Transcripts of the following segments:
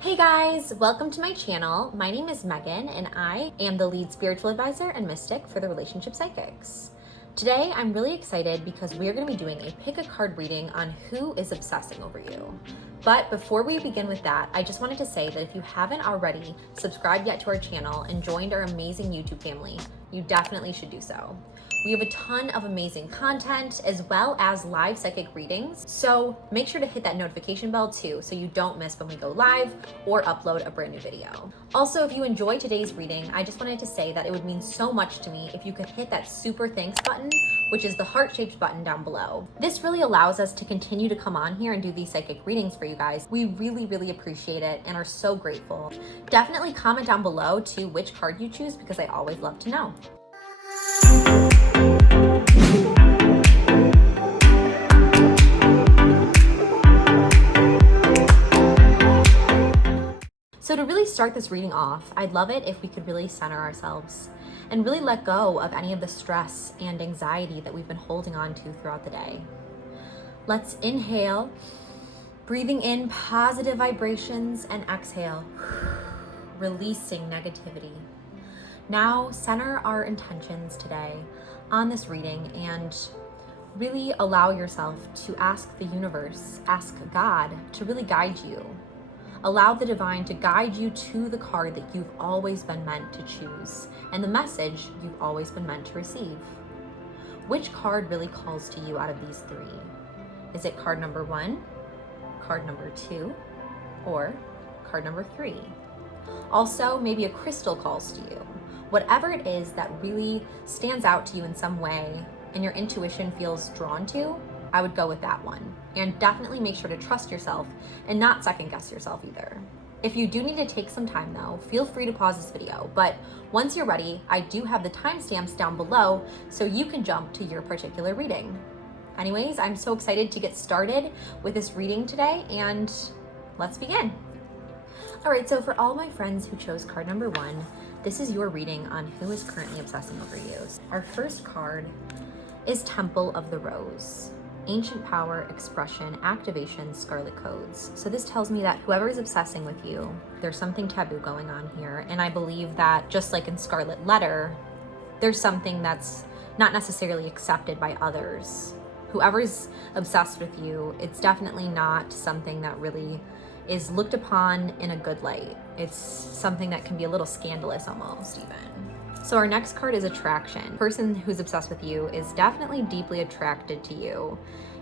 Hey guys, welcome to my channel. My name is Megan and I am the lead spiritual advisor and mystic for the Relationship Psychics. Today I'm really excited because we are going to be doing a pick a card reading on who is obsessing over you. But before we begin with that, I just wanted to say that if you haven't already subscribed yet to our channel and joined our amazing YouTube family, you definitely should do so. We have a ton of amazing content as well as live psychic readings, so make sure to hit that notification bell too so you don't miss when we go live or upload a brand new video. Also, if you enjoy today's reading, I just wanted to say that it would mean so much to me if you could hit that super thanks button, which is the heart-shaped button down below. This really allows us to continue to come on here and do these psychic readings for you guys. We really appreciate it and are so grateful. Definitely comment down below too which card you choose because I always love to know. So to really start this reading off, I'd love it if we could really center ourselves and really let go of any of the stress and anxiety that we've been holding on to throughout the day. Let's inhale, breathing in positive vibrations, and exhale, releasing negativity. Now center our intentions today on this reading and really allow yourself to ask the universe, ask God to really guide you. Allow the divine to guide you to the card that you've always been meant to choose and the message you've always been meant to receive. Which card really calls to you out of these three? Is it card number 1, card number 2, or card number 3? Also, maybe a crystal calls to you. Whatever it is that really stands out to you in some way and your intuition feels drawn to, I would go with that one. And definitely make sure to trust yourself and not second guess yourself either. If you do need to take some time though, feel free to pause this video. But once you're ready, I do have the timestamps down below so you can jump to your particular reading. Anyways, I'm so excited to get started with this reading today and let's begin. All right, so for all my friends who chose card number 1, this is your reading on who is currently obsessing over you. Our first card is Temple of the Rose. Ancient power, expression, activation, scarlet codes. So this tells me that whoever is obsessing with you, there's something taboo going on here. And I believe that just like in Scarlet Letter, there's something that's not necessarily accepted by others. Whoever's obsessed with you, it's definitely not something that really is looked upon in a good light. It's something that can be a little scandalous almost even. So our next card is attraction. The person who's obsessed with you is definitely deeply attracted to you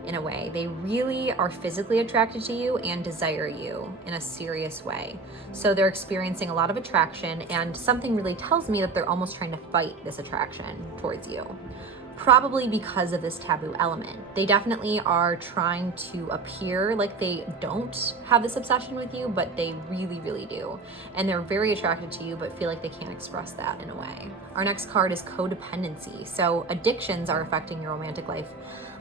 in a way. They really are physically attracted to you and desire you in a serious way. So they're experiencing a lot of attraction and something really tells me that they're almost trying to fight this attraction towards you. Probably because of this taboo element. They definitely are trying to appear like they don't have this obsession with you, but they really do. And they're very attracted to you, but feel like they can't express that in a way. Our next card is codependency. So addictions are affecting your romantic life.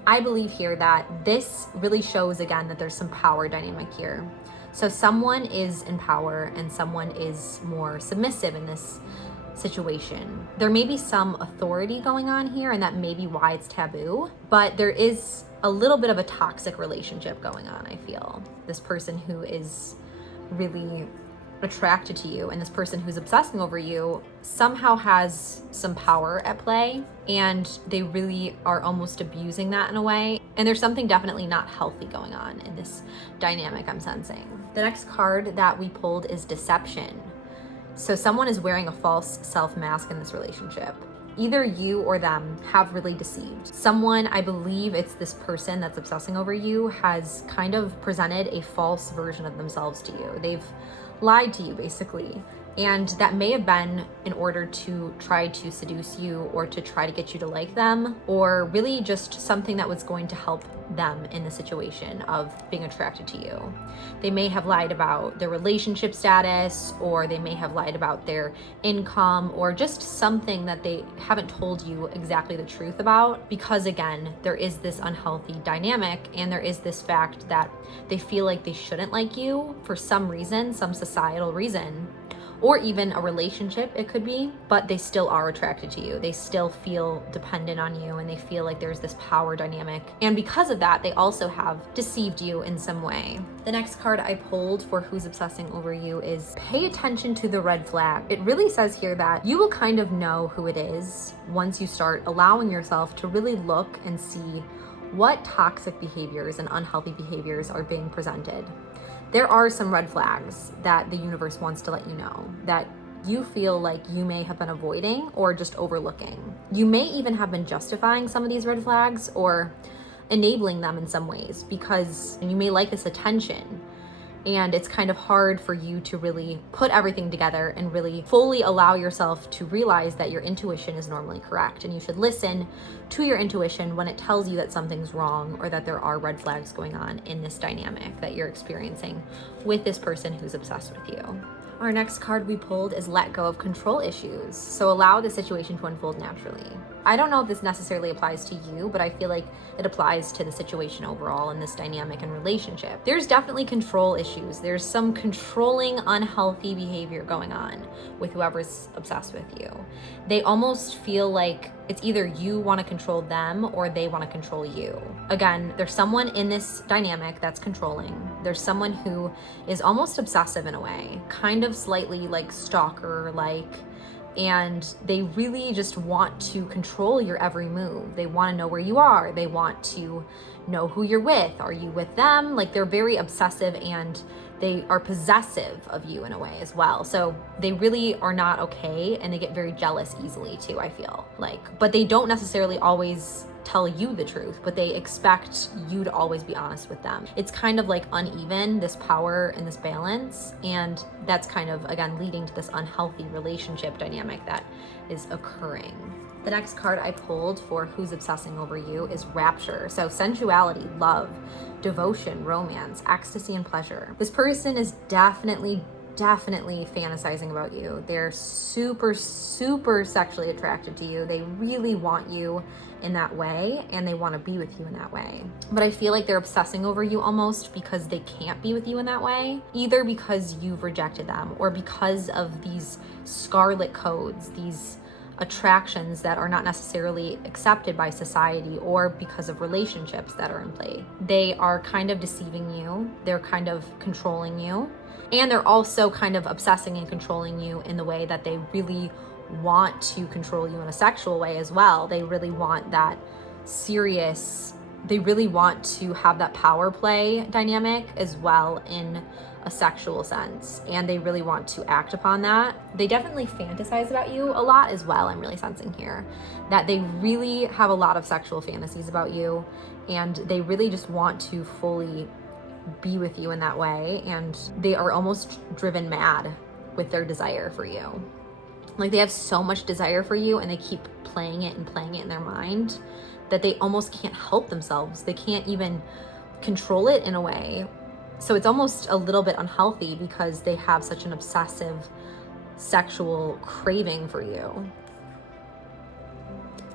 I believe here that this really shows again that there's some power dynamic here. So someone is in power and someone is more submissive in this situation. There may be some authority going on here and that may be why it's taboo, but there is a little bit of a toxic relationship going on, I feel. This person who is really attracted to you and this person who's obsessing over you somehow has some power at play and they really are almost abusing that in a way. And there's something definitely not healthy going on in this dynamic I'm sensing. The next card that we pulled is deception. So someone is wearing a false self mask in this relationship. Either you or them have really deceived. Someone, I believe it's this person that's obsessing over you, has kind of presented a false version of themselves to you. They've lied to you basically. And that may have been in order to try to seduce you or to try to get you to like them, or really just something that was going to help them in the situation of being attracted to you. They may have lied about their relationship status, or they may have lied about their income, or just something that they haven't told you exactly the truth about, because again, there is this unhealthy dynamic and there is this fact that they feel like they shouldn't like you for some reason, some societal reason, or even a relationship, it could be, but they still are attracted to you. They still feel dependent on you, and they feel like there's this power dynamic. And because of that, they also have deceived you in some way. The next card I pulled for who's obsessing over you is pay attention to the red flag. It really says here that you will kind of know who it is once you start allowing yourself to really look and see what toxic behaviors and unhealthy behaviors are being presented. There are some red flags that the universe wants to let you know that you feel like you may have been avoiding or just overlooking. You may even have been justifying some of these red flags or enabling them in some ways because you may like this attention, and it's kind of hard for you to really put everything together and really fully allow yourself to realize that your intuition is normally correct, and you should listen to your intuition when it tells you that something's wrong or that there are red flags going on in this dynamic that you're experiencing with this person who's obsessed with you. Our next card we pulled is let go of control issues. So allow the situation to unfold naturally. I don't know if this necessarily applies to you, but I feel like it applies to the situation overall in this dynamic and relationship. There's definitely control issues. There's some controlling, unhealthy behavior going on with whoever's obsessed with you. They almost feel like it's either you want to control them or they want to control you. Again, there's someone in this dynamic that's controlling. There's someone who is almost obsessive in a way, kind of slightly like stalker-like, and they really just want to control your every move. They want to know where you are. They want to know who you're with. Are you with them? Like, they're very obsessive, and they are possessive of you in a way as well. So they really are not okay, and they get very jealous easily too, I feel like. But they don't necessarily always tell you the truth, but they expect you to always be honest with them. It's kind of like uneven, this power and this balance, and that's kind of, again, leading to this unhealthy relationship dynamic that is occurring. The next card I pulled for who's obsessing over you is rapture. So sensuality, love, devotion, romance, ecstasy, and pleasure. This person is definitely fantasizing about you. They're super sexually attracted to you. They really want you in that way, and they want to be with you in that way. But I feel like they're obsessing over you almost because they can't be with you in that way, either because you've rejected them or because of these scarlet codes, these attractions that are not necessarily accepted by society, or because of relationships that are in play. They are kind of deceiving you. They're kind of controlling you. And they're also kind of obsessing and controlling you in the way that they really want to control you in a sexual way as well. They really want that serious, they really want to have that power play dynamic as well in a sexual sense. And they really want to act upon that. They definitely fantasize about you a lot as well. I'm really sensing here that they really have a lot of sexual fantasies about you, and they really just want to fully be with you in that way, and they are almost driven mad with their desire for you. Like, they have so much desire for you, and they keep playing it in their mind that they almost can't help themselves. They can't even control it in a way. So it's almost a little bit unhealthy because they have such an obsessive sexual craving for you.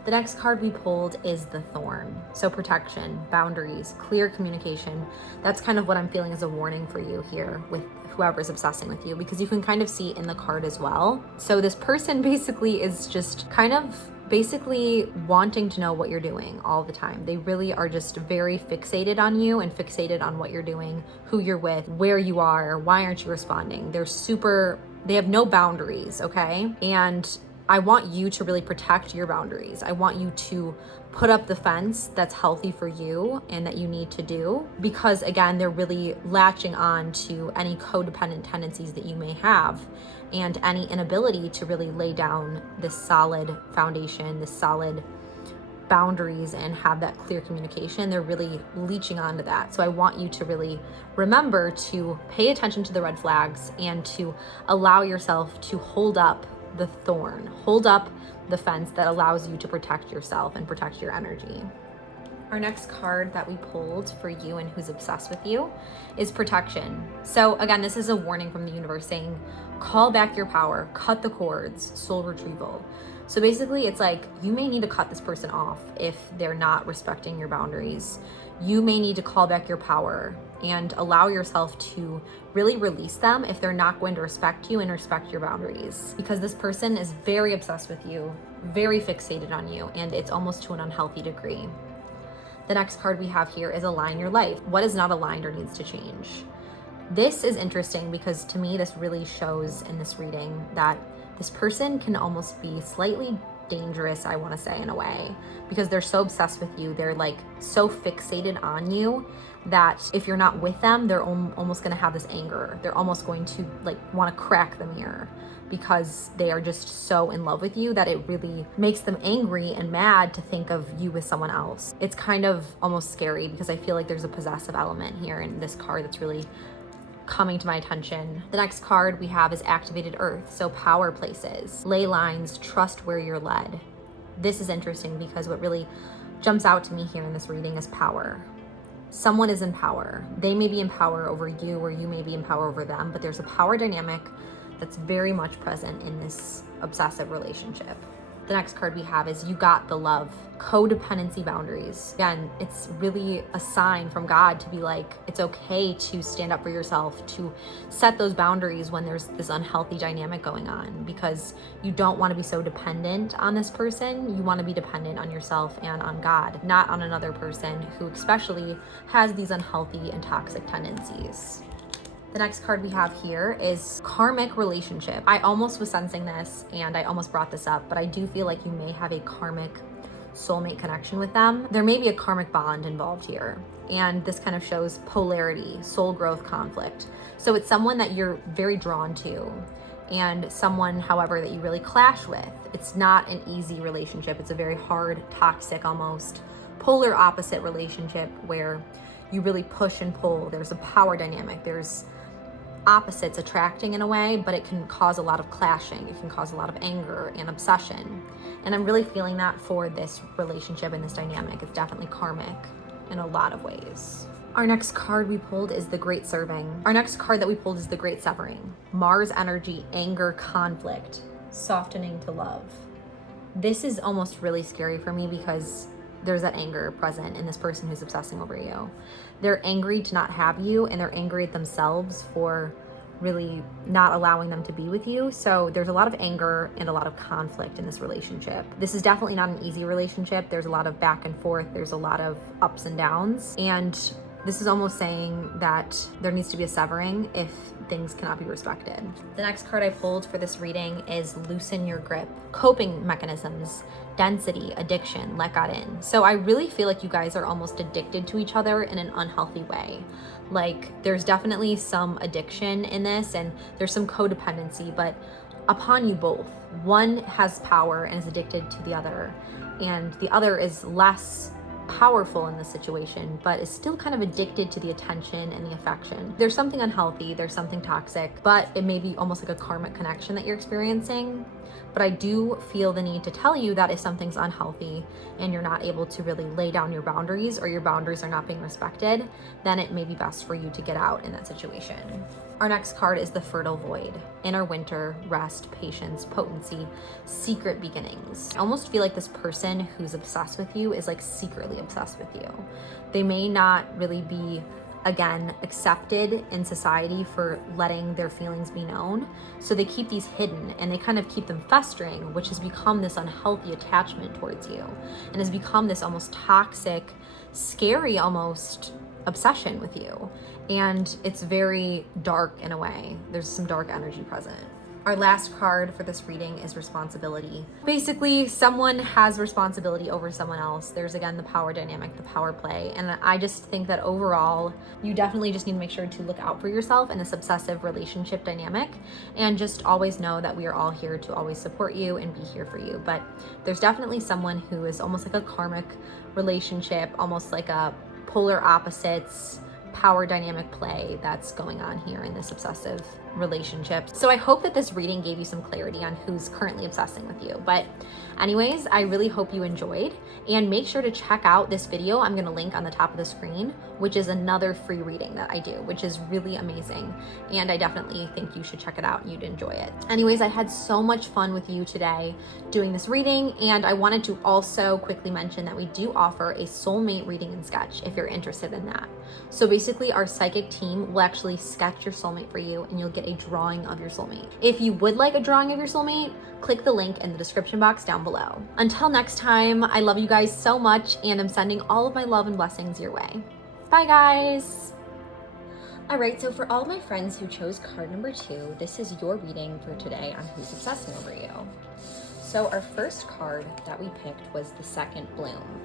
The next card we pulled is the Thorn. So protection, boundaries, clear communication. That's kind of what I'm feeling as a warning for you here with whoever's obsessing with you, because you can kind of see in the card as well. So this person basically is just kind of basically wanting to know what you're doing all the time. They really are just very fixated on you and fixated on what you're doing, who you're with, where you are, why aren't you responding. They have no boundaries, okay? And I want you to really protect your boundaries. I want you to put up the fence that's healthy for you and that you need to do, because again, they're really latching on to any codependent tendencies that you may have and any inability to really lay down this solid foundation, this solid boundaries, and have that clear communication. They're really leeching onto that. So I want you to really remember to pay attention to the red flags and to allow yourself to hold up the thorn, hold up the fence that allows you to protect yourself and protect your energy. Our next card that we pulled for you and who's obsessed with you is protection. So again, this is a warning from the universe saying, call back your power, cut the cords, soul retrieval. So basically it's like, you may need to cut this person off if they're not respecting your boundaries. You may need to call back your power and allow yourself to really release them if they're not going to respect you and respect your boundaries. Because this person is very obsessed with you, very fixated on you, and it's almost to an unhealthy degree. The next card we have here is align your life. What is not aligned or needs to change? This is interesting because to me, this really shows in this reading that this person can almost be slightly dangerous, I want to say, in a way, because they're so obsessed with you. They're like so fixated on you that if you're not with them, they're almost going to have this anger. They're almost going to like want to crack the mirror because they are just so in love with you that it really makes them angry and mad to think of you with someone else. It's kind of almost scary because I feel like there's a possessive element here in this card that's really coming to my attention. The next card we have is activated earth, so power places, ley lines, trust where you're led. This is interesting because what really jumps out to me here in this reading is power. Someone is in power. They may be in power over you or you may be in power over them, but there's a power dynamic that's very much present in this obsessive relationship. The next card we have is you got the love, codependency boundaries. Again, it's really a sign from God to be like, it's okay to stand up for yourself, to set those boundaries when there's this unhealthy dynamic going on, because you don't want to be so dependent on this person. You want to be dependent on yourself and on God, not on another person who especially has these unhealthy and toxic tendencies. The next card we have here is karmic relationship. I almost was sensing this and I almost brought this up, but I do feel like you may have a karmic soulmate connection with them. There may be a karmic bond involved here. And this kind of shows polarity, soul growth, conflict. So it's someone that you're very drawn to and someone, however, that you really clash with. It's not an easy relationship. It's a very hard, toxic, almost polar opposite relationship where you really push and pull. There's a power dynamic. There's opposites attracting in a way, but it can cause a lot of clashing. It can cause a lot of anger and obsession. And I'm really feeling that for this relationship and this dynamic. It's definitely karmic in a lot of ways. Our next card we pulled is the Great Serving. Our next card that we pulled is the Great Severing. Mars energy, anger, conflict, softening to love. This is almost really scary for me because there's that anger present in this person who's obsessing over you. They're angry to not have you, and they're angry at themselves for really not allowing them to be with you. So there's a lot of anger and a lot of conflict in this relationship. This is definitely not an easy relationship. There's a lot of back and forth. There's a lot of ups and downs. And this is almost saying that there needs to be a severing if things cannot be respected. The next card I pulled for this reading is loosen your grip. Coping mechanisms, density, addiction, let God in. So I really feel like you guys are almost addicted to each other in an unhealthy way. Like there's definitely some addiction in this and there's some codependency, but upon you both. One has power and is addicted to the other, and the other is less powerful in this situation, but is still kind of addicted to the attention and the affection. There's something unhealthy, there's something toxic, but it may be almost like a karmic connection that you're experiencing. But I do feel the need to tell you that if something's unhealthy and you're not able to really lay down your boundaries or your boundaries are not being respected, then it may be best for you to get out in that situation. Our next card is the Fertile Void. Inner winter, rest, patience, potency, secret beginnings. I almost feel like this person who's obsessed with you is like secretly obsessed with you. They may not really be, again, accepted in society for letting their feelings be known. So they keep these hidden and they kind of keep them festering, which has become this unhealthy attachment towards you and has become this almost toxic, scary, almost obsession with you. And it's very dark in a way. There's some dark energy present. Our last card for this reading is responsibility. Basically, someone has responsibility over someone else. There's again the power dynamic, the power play. And I just think that overall, you definitely just need to make sure to look out for yourself in this obsessive relationship dynamic and just always know that we are all here to always support you and be here for you. But there's definitely someone who is almost like a karmic relationship, almost like a polar opposites power dynamic play that's going on here in this obsessive relationship. So I hope that this reading gave you some clarity on who's currently obsessing with you. But anyways, I really hope you enjoyed, and make sure to check out this video I'm going to link on the top of the screen, which is another free reading that I do, which is really amazing. And I definitely think you should check it out and you'd enjoy it. Anyways, I had so much fun with you today doing this reading. And I wanted to also quickly mention that we do offer a soulmate reading and sketch if you're interested in that. So basically our psychic team will actually sketch your soulmate for you and you'll get a drawing of your soulmate. If you would like a drawing of your soulmate, click the link in the description box down below. Until next time, I love you guys so much and I'm sending all of my love and blessings your way. Bye guys. All right, so for all my friends who chose card number 2, this is your reading for today on who's obsessing over you. So our first card that we picked was the second bloom.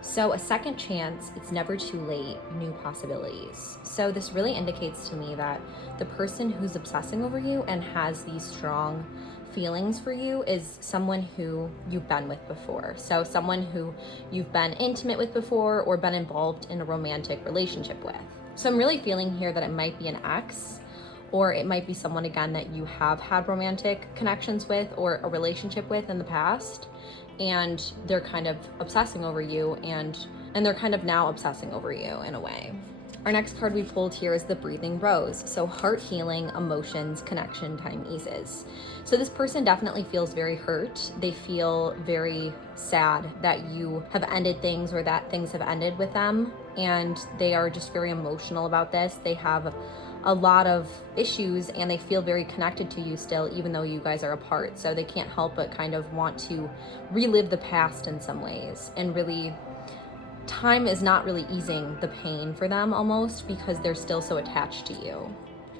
So a second chance, it's never too late, new possibilities. So this really indicates to me that the person who's obsessing over you and has these strong feelings for you is someone who you've been with before. So someone who you've been intimate with before or been involved in a romantic relationship with. So I'm really feeling here that it might be an ex, or it might be someone again that you have had romantic connections with or a relationship with in the past, and they're kind of obsessing over you and they're kind of now obsessing over you in a way. Our next card we pulled here is the breathing rose. So heart healing, emotions, connection, time eases. So this person definitely feels very hurt. They feel very sad that you have ended things or that things have ended with them. And they are just very emotional about this. They have a lot of issues and they feel very connected to you still, even though you guys are apart. So they can't help but kind of want to relive the past in some ways. And really, time is not really easing the pain for them almost because they're still so attached to you.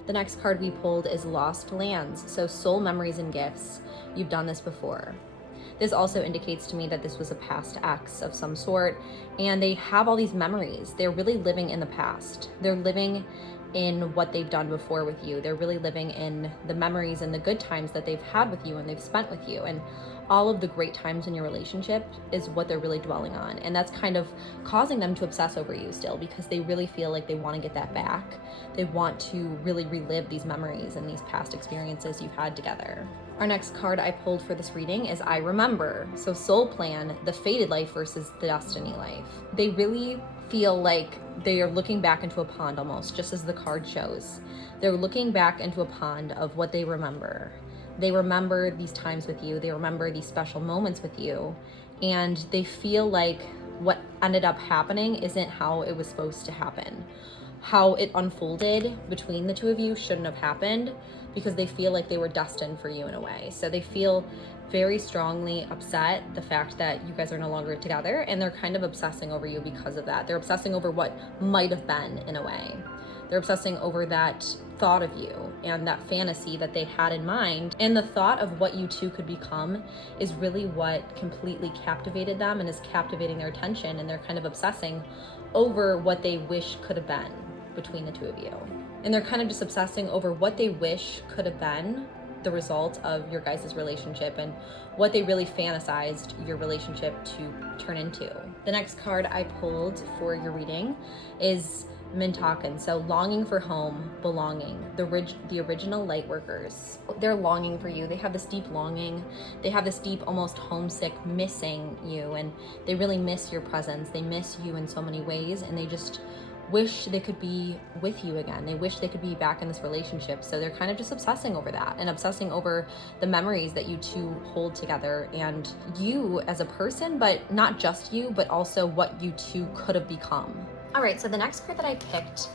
The next card we pulled is Lost Lands. So soul memories and gifts. You've done this before. This also indicates to me that this was a past ex of some sort and they have all these memories. They're really living in the past. They're living in what they've done before with you. They're really living in the memories and the good times that they've had with you and they've spent with you. And all of the great times in your relationship is what they're really dwelling on. And that's kind of causing them to obsess over you still because they really feel like they want to get that back. They want to really relive these memories and these past experiences you've had together. Our next card I pulled for this reading is I Remember. So soul plan, the fated life versus the destiny life. They really feel like they are looking back into a pond almost, just as the card shows. They're looking back into a pond of what they remember. They remember these times with you. They remember these special moments with you. And they feel like what ended up happening isn't how it was supposed to happen. How it unfolded between the two of you shouldn't have happened because they feel like they were destined for you in a way. So they feel very strongly upset the fact that you guys are no longer together and they're kind of obsessing over you because of that. They're obsessing over what might have been in a way. They're obsessing over that thought of you and that fantasy that they had in mind. And the thought of what you two could become is really what completely captivated them and is captivating their attention. And they're kind of obsessing over what they wish could have been between the two of you. And they're kind of just obsessing over what they wish could have been the result of your guys' relationship and what they really fantasized your relationship to turn into. The next card I pulled for your reading is Mintaken. So longing for home, belonging, the original light workers. They're longing for you. They have this deep longing. They have this deep, almost homesick, missing you, and they really miss your presence. They miss you in so many ways, and they just wish they could be with you again. They wish they could be back in this relationship. So they're kind of just obsessing over that and obsessing over the memories that you two hold together and you as a person, but not just you, but also what you two could have become. All right, so the next card that I picked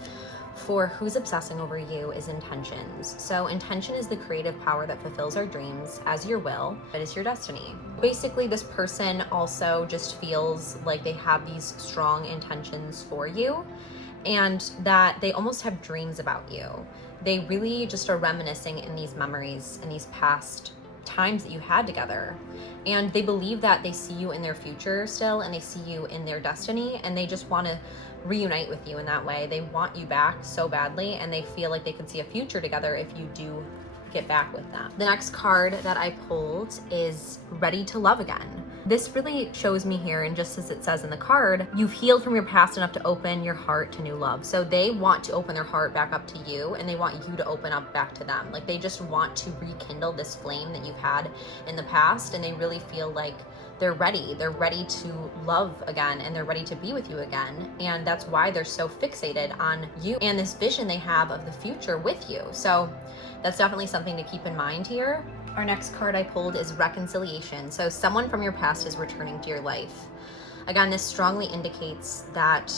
for who's obsessing over you is intentions. So intention is the creative power that fulfills our dreams as your will. It is your destiny. Basically, this person also just feels like they have these strong intentions for you and that they almost have dreams about you. They really just are reminiscing in these memories and these past times that you had together. And they believe that they see you in their future still and they see you in their destiny and they just want to reunite with you in that way. They want you back so badly and they feel like they could see a future together if you do get back with them. The next card that I pulled is Ready to Love Again. This really shows me here, and just as it says in the card, you've healed from your past enough to open your heart to new love. So they want to open their heart back up to you and they want you to open up back to them. Like they just want to rekindle this flame that you've had in the past and they really feel like they're ready to love again and they're ready to be with you again. And that's why they're so fixated on you and this vision they have of the future with you. So that's definitely something to keep in mind here. Our next card I pulled is Reconciliation. So someone from your past is returning to your life. Again, this strongly indicates that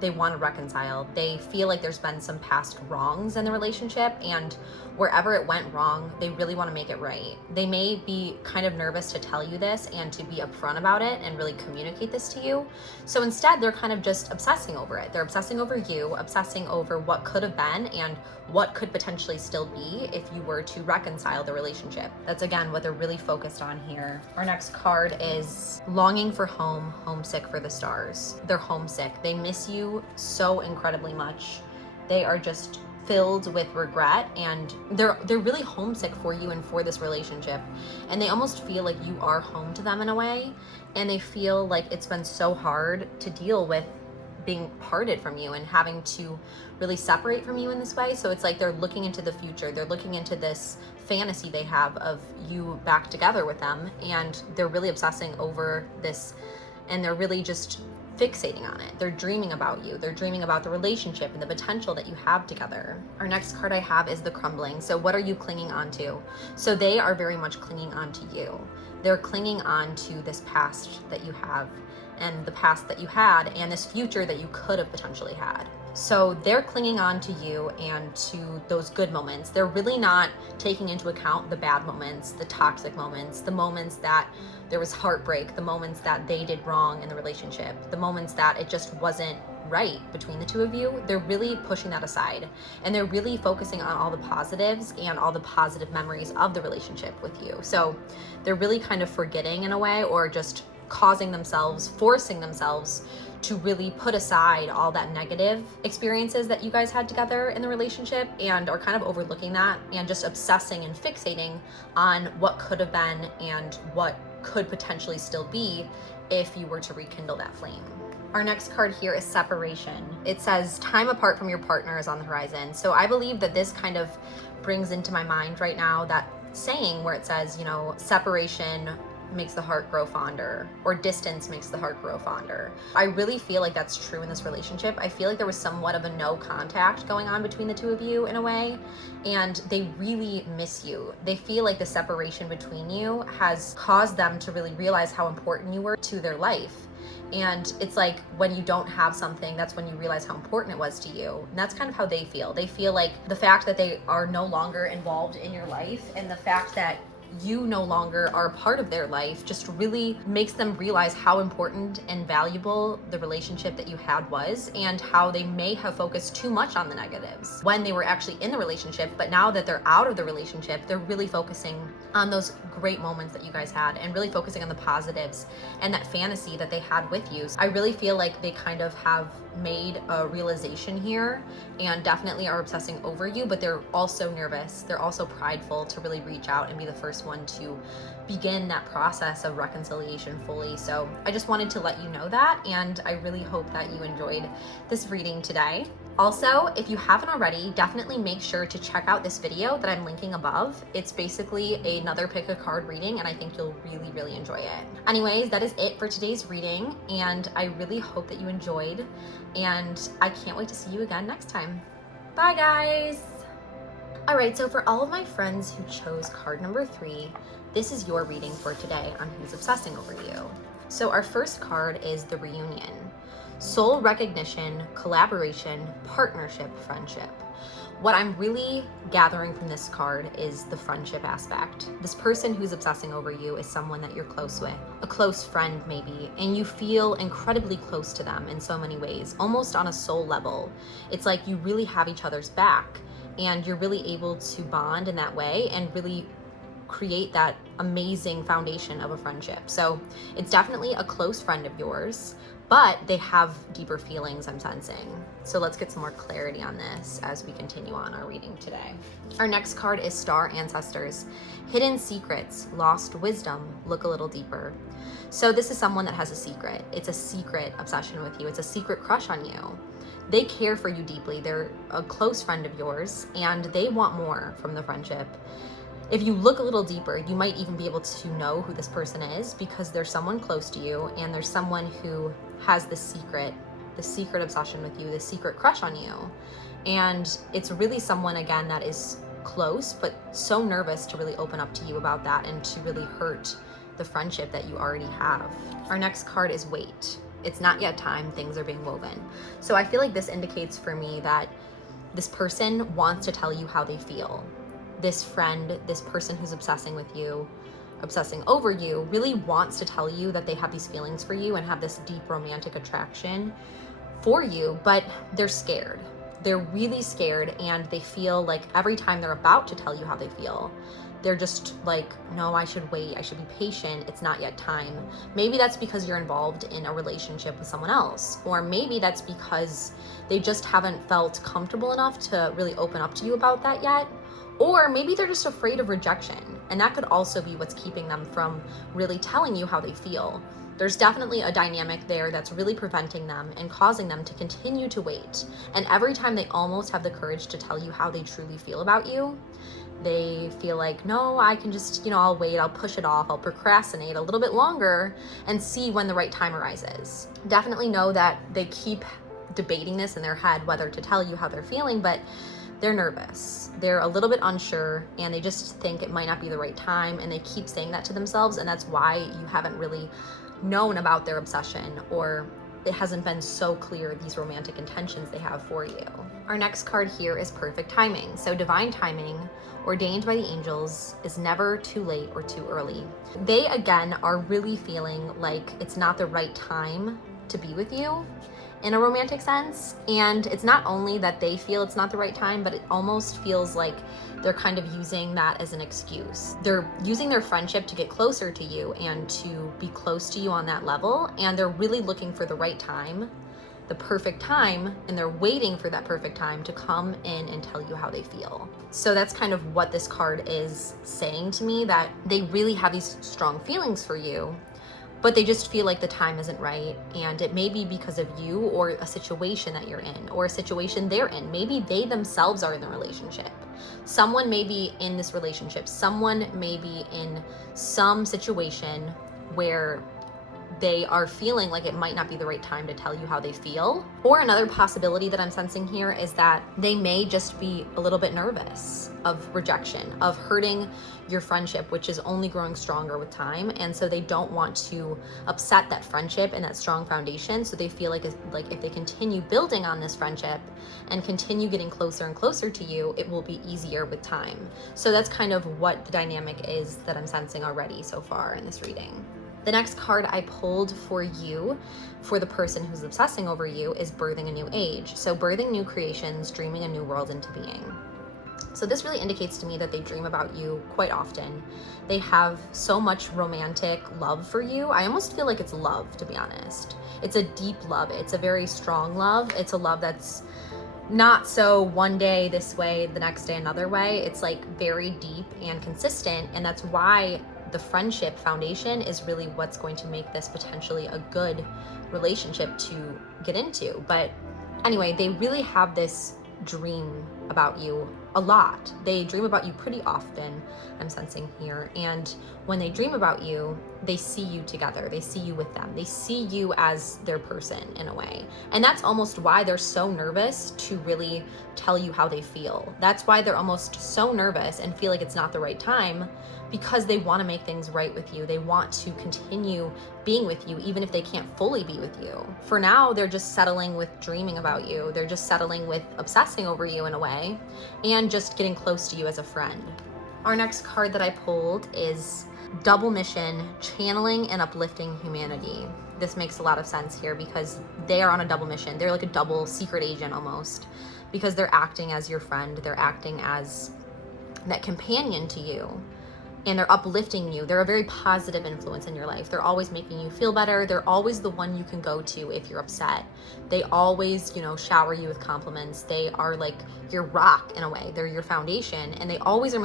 they want to reconcile. They feel like there's been some past wrongs in the relationship, and wherever it went wrong, they really want to make it right. They may be kind of nervous to tell you this and to be upfront about it and really communicate this to you. So instead, they're kind of just obsessing over it. They're obsessing over you, obsessing over what could have been and what could potentially still be if you were to reconcile the relationship. That's again what they're really focused on here. Our next card is longing for home, homesick for the stars. They're homesick. They miss you so incredibly much. They are just filled with regret, and they're really homesick for you and for this relationship, and they almost feel like you are home to them in a way, and they feel like it's been so hard to deal with being parted from you and having to really separate from you in this way. So it's like they're looking into the future, they're looking into this fantasy they have of you back together with them, and they're really obsessing over this, and they're really just fixating on it. They're dreaming about you. They're dreaming about the relationship and the potential that you have together. Our next card I have is the crumbling. So what are you clinging on to? So they are very much clinging on to you. They're clinging on to this past that you have, and the past that you had, and this future that you could have potentially had. So they're clinging on to you and to those good moments. They're really not taking into account the bad moments, the toxic moments, the moments that there was heartbreak, the moments that they did wrong in the relationship, the moments that it just wasn't right between the two of you. They're really pushing that aside, and they're really focusing on all the positives and all the positive memories of the relationship with you. So they're really kind of forgetting in a way, or just forcing themselves to really put aside all that negative experiences that you guys had together in the relationship, and are kind of overlooking that and just obsessing and fixating on what could have been and what could potentially still be if you were to rekindle that flame. Our next card here is separation. It says time apart from your partner is on the horizon. So I believe that this kind of brings into my mind right now that saying where it says, separation makes the heart grow fonder, or distance makes the heart grow fonder. I really feel like that's true in this relationship. I feel like there was somewhat of a no contact going on between the two of you in a way, and they really miss you. They feel like the separation between you has caused them to really realize how important you were to their life. And it's like when you don't have something, that's when you realize how important it was to you. And that's kind of how they feel. They feel like the fact that they are no longer involved in your life, and the fact that you no longer are a part of their life, just really makes them realize how important and valuable the relationship that you had was, and how they may have focused too much on the negatives when they were actually in the relationship. But now that they're out of the relationship, they're really focusing on those great moments that you guys had, and really focusing on the positives and that fantasy that they had with you. So I really feel like they kind of have made a realization here, and definitely are obsessing over you, but they're also nervous. They're also prideful to really reach out and be the first one to begin that process of reconciliation fully. So I just wanted to let you know that, and I really hope that you enjoyed this reading today. Also, if you haven't already, definitely make sure to check out this video that I'm linking above. It's basically another pick a card reading, and I think you'll really, really enjoy it. Anyways, that is it for today's reading, and I really hope that you enjoyed, and I can't wait to see you again next time. Bye, guys! All right, so for all of my friends who chose card number 3, this is your reading for today on who's obsessing over you. So our first card is the reunion. Soul recognition, collaboration, partnership, friendship. What I'm really gathering from this card is the friendship aspect. This person who's obsessing over you is someone that you're close with, a close friend maybe, and you feel incredibly close to them in so many ways, almost on a soul level. It's like you really have each other's back, and you're really able to bond in that way and really create that amazing foundation of a friendship. So it's definitely a close friend of yours, but they have deeper feelings, I'm sensing. So let's get some more clarity on this as we continue on our reading today. Our next card is Star Ancestors. Hidden secrets, lost wisdom, look a little deeper. So this is someone that has a secret. It's a secret obsession with you. It's a secret crush on you. They care for you deeply. They're a close friend of yours, and they want more from the friendship. If you look a little deeper, you might even be able to know who this person is, because there's someone close to you, and there's someone who has the secret obsession with you, the secret crush on you. And it's really someone, again, that is close, but so nervous to really open up to you about that and to really hurt the friendship that you already have. Our next card is Wait. It's not yet time. Things are being woven. So I feel like this indicates for me that this person wants to tell you how they feel. This friend, this person who's obsessing with you, obsessing over you, really wants to tell you that they have these feelings for you and have this deep romantic attraction for you, but they're scared. They're really scared, and they feel like every time they're about to tell you how they feel, they're just like, no, I should wait. I should be patient. It's not yet time. Maybe that's because you're involved in a relationship with someone else. Or maybe that's because they just haven't felt comfortable enough to really open up to you about that yet. Or maybe they're just afraid of rejection. And that could also be what's keeping them from really telling you how they feel. There's definitely a dynamic there that's really preventing them and causing them to continue to wait. And every time they almost have the courage to tell you how they truly feel about you, they feel like, no, I can just, I'll wait, I'll push it off, I'll procrastinate a little bit longer and see when the right time arises. Definitely know that they keep debating this in their head, whether to tell you how they're feeling, but they're nervous. They're a little bit unsure, and they just think it might not be the right time, and they keep saying that to themselves, and that's why you haven't really known about their obsession, or it hasn't been so clear these romantic intentions they have for you. Our next card here is perfect timing. So divine timing, ordained by the angels, is never too late or too early. They, again, are really feeling like it's not the right time to be with you in a romantic sense. And it's not only that they feel it's not the right time, but it almost feels like they're kind of using that as an excuse. They're using their friendship to get closer to you and to be close to you on that level. And they're really looking for the right time, the perfect time, and they're waiting for that perfect time to come in and tell you how they feel. So that's kind of what this card is saying to me, that they really have these strong feelings for you, but they just feel like the time isn't right. And it may be because of you or a situation that you're in or a situation they're in. Maybe they themselves are in the relationship. Someone may be in this relationship. Someone may be in some situation where they are feeling like it might not be the right time to tell you how they feel. Or another possibility that I'm sensing here is that they may just be a little bit nervous of rejection, of hurting your friendship, which is only growing stronger with time. And so they don't want to upset that friendship and that strong foundation. So they feel like if they continue building on this friendship and continue getting closer and closer to you, it will be easier with time. So that's kind of what the dynamic is that I'm sensing already so far in this reading. The next card I pulled for you, for the person who's obsessing over you, is birthing a new age. So birthing new creations, dreaming a new world into being. So this really indicates to me that they dream about you quite often. They have so much romantic love for you. I almost feel like it's love, to be honest. It's a deep love. It's a very strong love. It's a love that's not so one day this way, the next day another way. It's like very deep and consistent. And that's why the friendship foundation is really what's going to make this potentially a good relationship to get into. But anyway, they really have this dream about you a lot. They dream about you pretty often, I'm sensing here. And when they dream about you, they see you together. They see you with them. They see you as their person in a way. And that's almost why they're so nervous to really tell you how they feel. That's why they're almost so nervous and feel like it's not the right time, because they want to make things right with you. They want to continue being with you, even if they can't fully be with you. For now, they're just settling with dreaming about you. They're just settling with obsessing over you in a way, and just getting close to you as a friend. Our next card that I pulled is double mission, channeling and uplifting humanity. This makes a lot of sense here because they are on a double mission. They're like a double secret agent almost, because they're acting as your friend. They're acting as that companion to you. And they're uplifting you. They're a very positive influence in your life. They're always making you feel better. They're always the one you can go to if you're upset. They always, shower you with compliments. They are like your rock in a way. They're your foundation. And they always are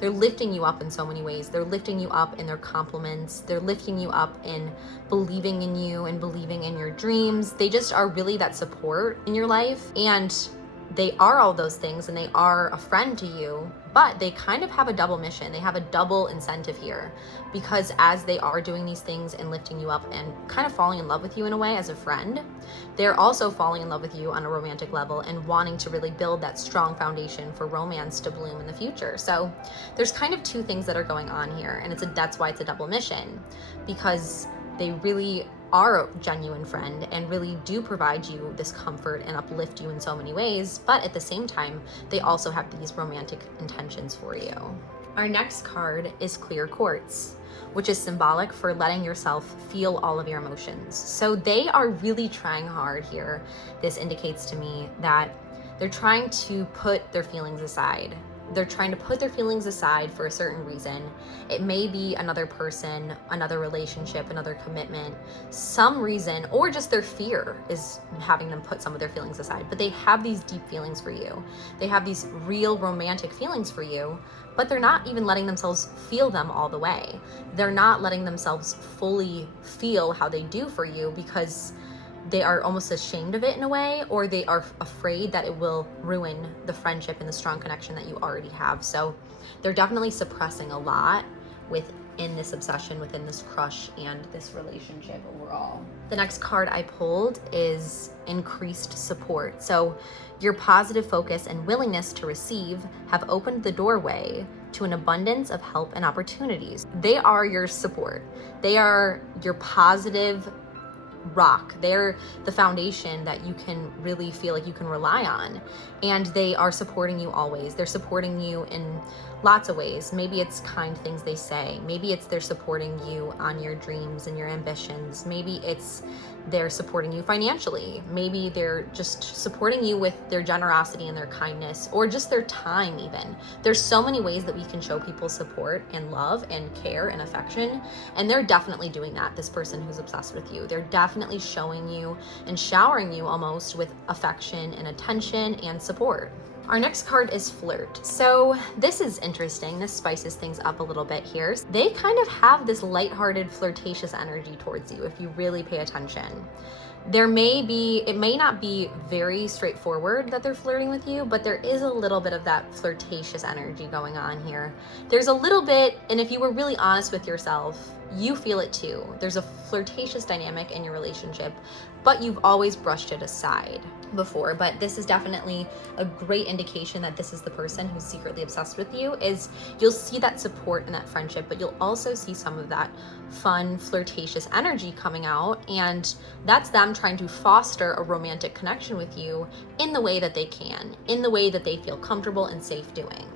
they're lifting you up in so many ways. They're lifting you up in their compliments. They're lifting you up in believing in you and believing in your dreams. They just are really that support in your life. And they are all those things, and they are a friend to you, but they kind of have a double mission. They have a double incentive here, because as they are doing these things and lifting you up and kind of falling in love with you in a way as a friend, they're also falling in love with you on a romantic level and wanting to really build that strong foundation for romance to bloom in the future. So there's kind of two things that are going on here, and that's why it's a double mission, because they really are a genuine friend and really do provide you this comfort and uplift you in so many ways, but at the same time, they also have these romantic intentions for you. Our next card is Clear Quartz, which is symbolic for letting yourself feel all of your emotions. So they are really trying hard here. This indicates to me that they're trying to put their feelings aside. They're trying to put their feelings aside for a certain reason. It may be another person, another relationship, another commitment, some reason, or just their fear is having them put some of their feelings aside. But they have these deep feelings for you. They have these real romantic feelings for you, but they're not even letting themselves feel them all the way. They're not letting themselves fully feel how they do for you because they are almost ashamed of it in a way, or they are afraid that it will ruin the friendship and the strong connection that you already have. So they're definitely suppressing a lot within this obsession, within this crush and this relationship overall. The next card I pulled is Increased Support. So your positive focus and willingness to receive have opened the doorway to an abundance of help and opportunities. They are your support. They are your positive rock. They're the foundation that you can really feel like you can rely on, and they are supporting you always. They're supporting you in lots of ways. Maybe it's kind things they say. Maybe it's they're supporting you on your dreams and your ambitions. Maybe it's they're supporting you financially. Maybe they're just supporting you with their generosity and their kindness, or just their time even. There's so many ways that we can show people support and love and care and affection, and they're definitely doing that, this person who's obsessed with you. They're definitely showing you and showering you almost with affection and attention and support. Our next card is Flirt. So this is interesting. This spices things up a little bit here. They kind of have this lighthearted, flirtatious energy towards you if you really pay attention. It may not be very straightforward that they're flirting with you, but there is a little bit of that flirtatious energy going on here. There's a little bit, and if you were really honest with yourself, you feel it too. There's a flirtatious dynamic in your relationship, but you've always brushed it aside before. But this is definitely a great indication that this is the person who's secretly obsessed with you. Is you'll see that support and that friendship, but you'll also see some of that fun, flirtatious energy coming out, and that's them trying to foster a romantic connection with you in the way that they can, in the way that they feel comfortable and safe doing.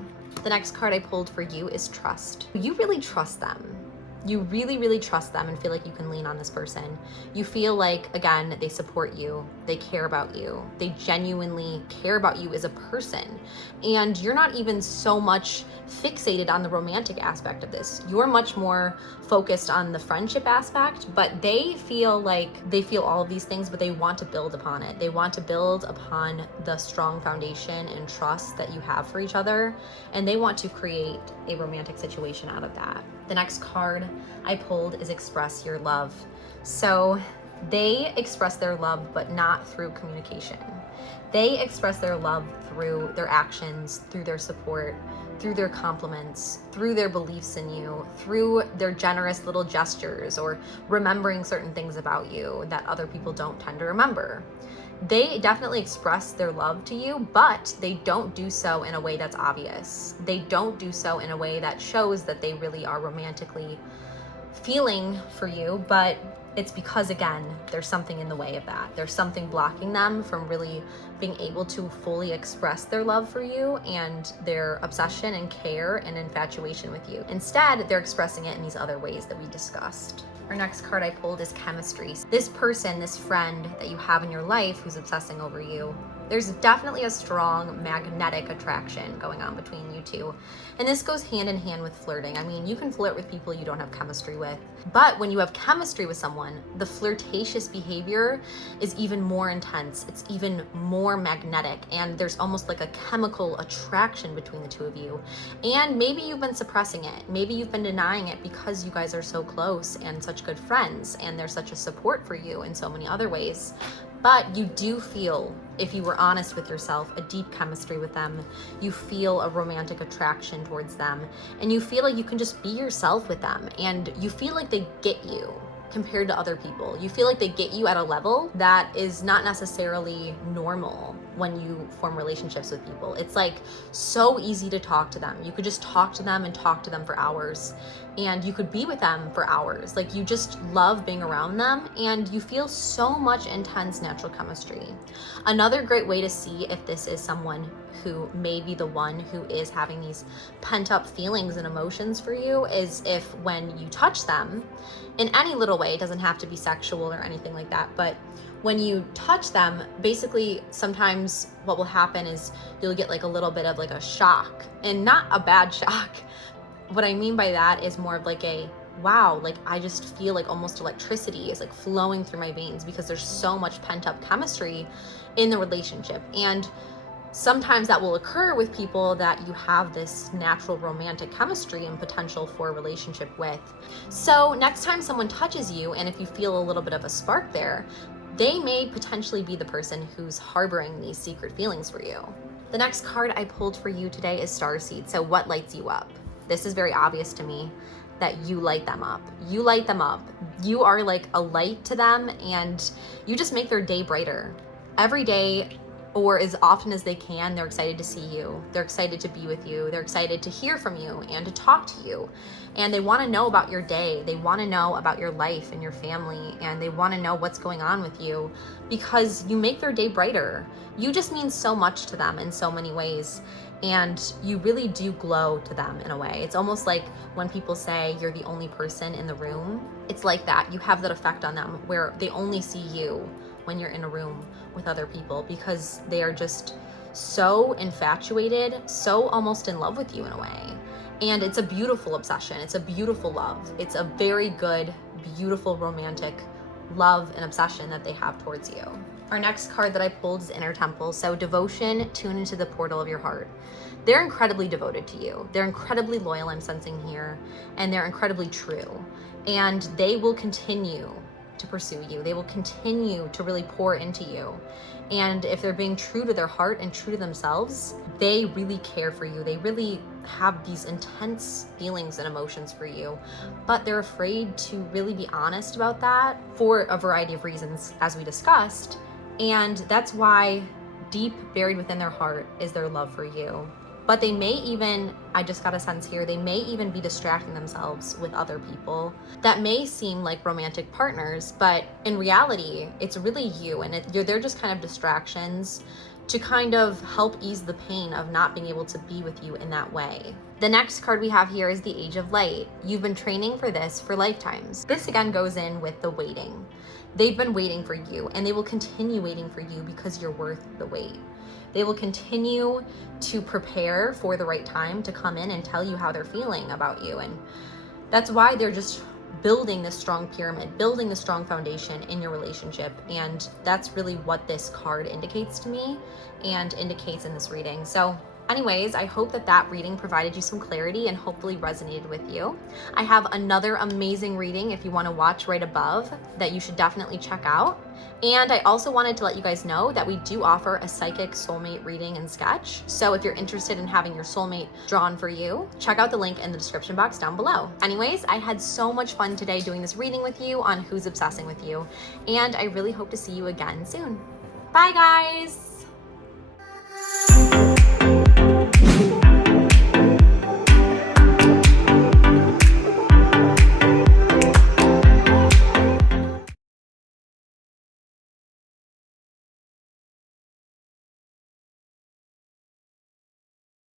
The next card I pulled for you is Trust. You really trust them. You really, really trust them and feel like you can lean on this person. You feel like, again, they support you, they care about you, they genuinely care about you as a person. And you're not even so much fixated on the romantic aspect of this. You're much more focused on the friendship aspect, but they feel like they feel all of these things, but they want to build upon it. They want to build upon the strong foundation and trust that you have for each other, and they want to create a romantic situation out of that. The next card I pulled is Express Your Love. So they express their love, but not through communication. They express their love through their actions, through their support, through their compliments, through their beliefs in you, through their generous little gestures, or remembering certain things about you that other people don't tend to remember. They definitely express their love to you, but they don't do so in a way that's obvious. They don't do so in a way that shows that they really are romantically feeling for you, but it's because, again, there's something in the way of that. There's something blocking them from really being able to fully express their love for you and their obsession and care and infatuation with you. Instead, they're expressing it in these other ways that we discussed. Our next card I pulled is Chemistry. This person, this friend that you have in your life who's obsessing over you, there's definitely a strong magnetic attraction going on between you two. And this goes hand in hand with flirting. I mean, you can flirt with people you don't have chemistry with, but when you have chemistry with someone, the flirtatious behavior is even more intense. It's even more magnetic, and there's almost like a chemical attraction between the two of you. And maybe you've been suppressing it. Maybe you've been denying it because you guys are so close and such good friends, and there's such a support for you in so many other ways. But you do feel, if you were honest with yourself, a deep chemistry with them. You feel a romantic attraction towards them, and you feel like you can just be yourself with them, and you feel like they get you. compared to other people. You feel like they get you at a level that is not necessarily normal when you form relationships with people. It's like so easy to talk to them. You could just talk to them and talk to them for hours, and you could be with them for hours. Like, you just love being around them, and you feel so much intense natural chemistry. Another great way to see if this is someone who may be the one who is having these pent up feelings and emotions for you is if when you touch them in any little way, it doesn't have to be sexual or anything like that, but when you touch them, basically sometimes what will happen is you'll get like a little bit of like a shock, and not a bad shock. What I mean by that is more of like a, wow, like I just feel like almost electricity is like flowing through my veins because there's so much pent up chemistry in the relationship. And sometimes that will occur with people that you have this natural romantic chemistry and potential for a relationship with. So next time someone touches you, and if you feel a little bit of a spark there, they may potentially be the person who's harboring these secret feelings for you. The next card I pulled for you today is Starseed. So what lights you up? This is very obvious to me that you light them up. You light them up. You are like a light to them, and you just make their day brighter. Every day, or as often as they can, they're excited to see you. They're excited to be with you. They're excited to hear from you and to talk to you. And they want to know about your day. They want to know about your life and your family, and they want to know what's going on with you because you make their day brighter. You just mean so much to them in so many ways, and you really do glow to them in a way. It's almost like when people say you're the only person in the room. It's like that. You have that effect on them where they only see you when you're in a room with other people because they are just so infatuated, so almost in love with you in a way. And it's a beautiful obsession. It's a beautiful love. It's a very good, beautiful, romantic love and obsession that they have towards you. Our next card that I pulled is Inner Temple. So devotion, tune into the portal of your heart. They're incredibly devoted to you. They're incredibly loyal, I'm sensing here, and they're incredibly true. And they will continue to pursue you. They will continue to really pour into you. And if they're being true to their heart and true to themselves, they really care for you. They really have these intense feelings and emotions for you, but they're afraid to really be honest about that for a variety of reasons, as we discussed. And that's why deep buried within their heart is their love for you. But they may even, I just got a sense here, they may even be distracting themselves with other people that may seem like romantic partners, but in reality, it's really you, and they're just kind of distractions to kind of help ease the pain of not being able to be with you in that way. The next card we have here is the Age of Light. You've been training for this for lifetimes. This again goes in with the waiting. They've been waiting for you, and they will continue waiting for you because you're worth the wait. They will continue to prepare for the right time to come in and tell you how they're feeling about you. And that's why they're just building this strong pyramid, building the strong foundation in your relationship. And that's really what this card indicates to me and indicates in this reading. So anyways, I hope that reading provided you some clarity and hopefully resonated with you. I have another amazing reading if you want to watch right above that you should definitely check out. And I also wanted to let you guys know that we do offer a psychic soulmate reading and sketch. So if you're interested in having your soulmate drawn for you, check out the link in the description box down below. Anyways, I had so much fun today doing this reading with you on Who's Obsessing with You, and I really hope to see you again soon. Bye guys!